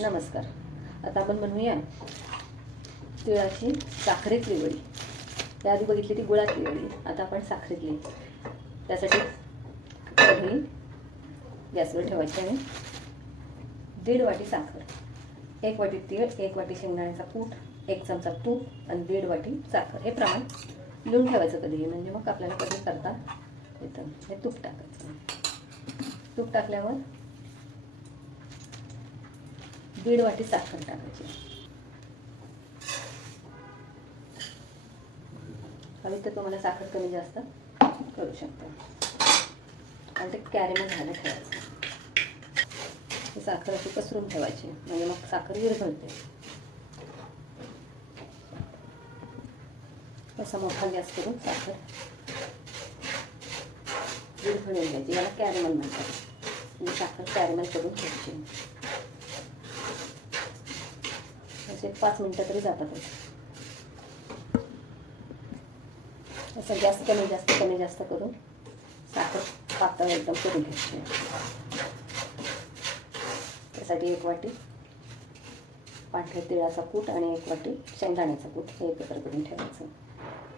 नमस्कार. आता आपण बनवूया तिळाची साखरेतली वडी. त्याआधी बघितली ती गुळातली वडी, आता आपण साखरेतली. त्यासाठी कढई गॅसवर ठेवायची आणि 1.5 वाटी साखर, 1 वाटी तीळ, 1 वाटी शेंगदाण्याचा कूट, 1 चमचा तूप आणि 1.5 वाटी साखर. हे प्रमाण लिहून ठेवायचं कधीही, म्हणजे मग आपल्याला कधी करता येतं. हे तूप टाकायचं. तूप टाकल्यावर 1.5 वाटी साखर टाकायची. हवी तर तुम्हाला साखर कमी जास्त करू शकता. आणि ते कॅरेमल झालं ठेवायचं. ही साखर अशी पसरून ठेवायची, म्हणजे मग साखर विरघळते. असा मोठा गॅस करून साखर विरघळून घ्यायची. याला कॅरेमल म्हणतात. म्हणजे साखर कॅरेमल करून घ्यायची. असे 5 मिनिटं तरी जातातच. असं गॅस कमी जास्त करून साखर पातळ एकदम करून घ्यायची. त्यासाठी 1 वाटी पांढऱ्या तिळाचा कूट आणि 1 वाटी शेंगदाण्याचा कूट हे एकत्र करून ठेवायचं.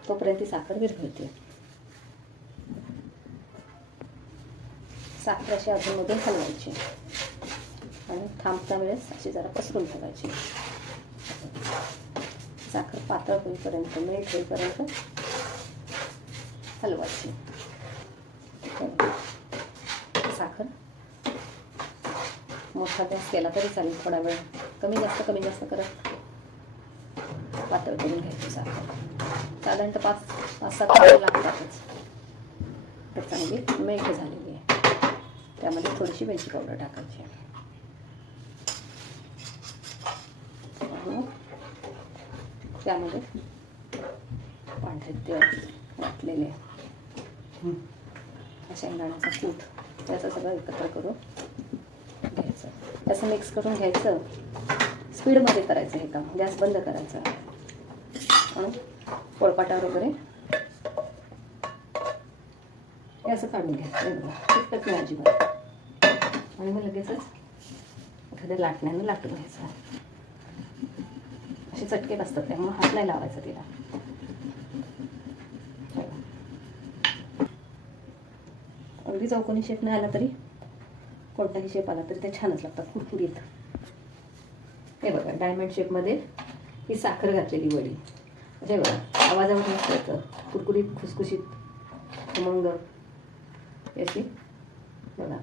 तोपर्यंत ती साखर विरघळते. साखर अशी अधूनमधून हलवायची आणि थांबता वेळेस अशी जरा पसरून ठेवायची. साखर पातळ होईपर्यंत, मेल्ट होईपर्यंत हलवायची. साखर मोठा गॅस केला तरी चालेल. थोडा वेळ कमी जास्त करत पातळ करून घ्यायची साखर. साधारणतः 5-7 मिनिटं लागतातच. तर चांगली मेल्ट झालेली आहे. त्यामध्ये थोडीशी वेलची पावडर टाकायची. त्यामध्ये पांढरे तीळ वाटलेले, शेंगदाण्याचा कूट, त्याचं सगळं एकत्र करून घ्यायचं. त्याचं मिक्स करून घ्यायचं. स्पीडमध्ये करायचं हे काम. गॅस बंद करायचा आणि पोळपाटावर वगैरे हे असं काढून घ्यायचं. चिकटत नाही अजिबात. आणि मग लगेचच एखाद्या लाटण्यानं लाटून घ्यायचं. असे चटके असतात, त्यामुळे हात नाही लावायचा तिला. अगदी चौकोनी शेप नाही आला तरी, कोणताही शेप आला तरी ते छानच लागतात, कुरकुरीत. हे बघा, डायमंड शेपमध्ये ही साखर घातलेली वडी. हे बघा, आवाजावर मस्त येतं. कुरकुरीत, खुसखुशीत, खमंग अशी बघा.